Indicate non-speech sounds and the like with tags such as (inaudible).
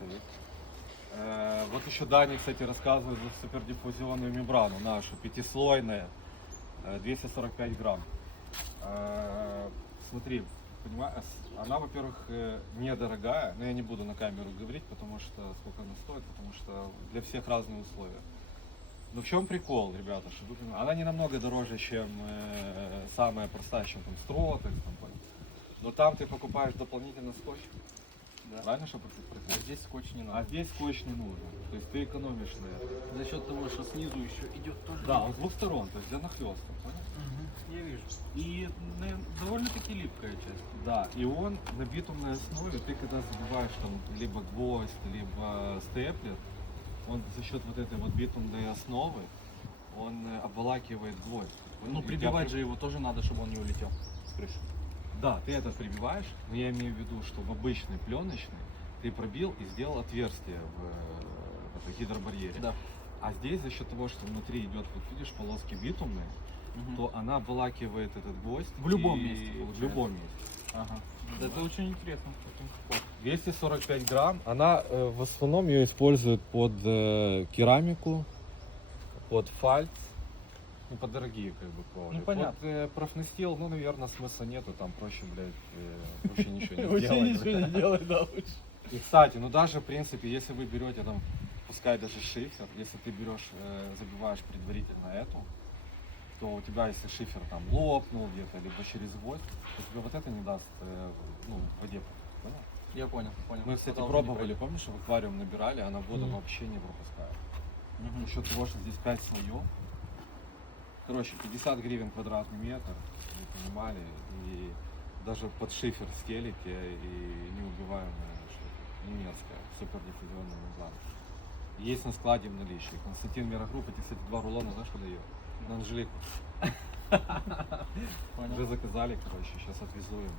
стоит. Э, вот еще Дани, кстати, рассказывает за супердиффузионную мембрану нашу, пятислойная, э, 245 грамм. Э, смотри, понимаешь, она, во-первых, э, недорогая, но я не буду на камеру говорить, потому что сколько она стоит, потому что для всех разные условия. Но в чем прикол, ребята, понимали, она не намного дороже, чем э, самая простая, чем там Стротекс, там, но там ты покупаешь дополнительно скотч, Да. правильно, чтобы это А здесь скотч не А надо. здесь скотч не нужен, то есть ты экономишь на это. За счет того, что снизу еще идет тоже. Да, он с двух сторон, то есть для нахлеста, понял? Мгм, Я вижу. И наверно, довольно-таки липкая часть. Да, и он на битумной основе, ты когда забиваешь там либо гвоздь, либо степлер, он за счет вот этой вот битумной основы, он э, обволакивает гвоздь. Ну, И прибивать при- же его тоже надо, чтобы он не улетел с крыши. Да, ты этот прибиваешь, но я имею в виду, что в обычный пленочный ты пробил и сделал отверстие в, э, в гидробарьере. Да. А здесь за счет того, что внутри идет, вот видишь, полоски битумные, то она обволакивает этот гвоздь. В любом и- месте, В получается. любом месте. Ага. Это очень интересно. 245 грамм. Она э, в основном ее используют под э, керамику, под фальц, ну, под дорогие как бы ковры. Ну, понятно. Под э, профнастил, ну, наверное, смысла нету, там проще, блядь, э, вообще (laughs) ничего не Вообще делать. ничего не делай, да, лучше. И, кстати, ну даже, в принципе, если вы берете там, пускай даже шифер, если ты берешь, э, забиваешь предварительно эту, то у тебя, если шифер там лопнул где-то, либо через гвоздь, то тебе вот это не даст, э, ну, в воде. Понял? Я понял, понял. Мы, кстати, Потом пробовали, помнишь, в аквариум набирали, она воду Мгм. вообще не пропускает. Мгм. За счет того, что здесь 5 слоев. Короче, 50 гривен квадратный метр, вы понимали, и даже под шифер стелите, и неубиваемая штука, немецкая, супердиффузионная мембрана. Есть на складе в наличии. Константин Мирогрупп, эти, кстати, два рулона, знаешь, куда ее? На Анжелику. (laughs) Уже заказали, короче, сейчас отвезу им.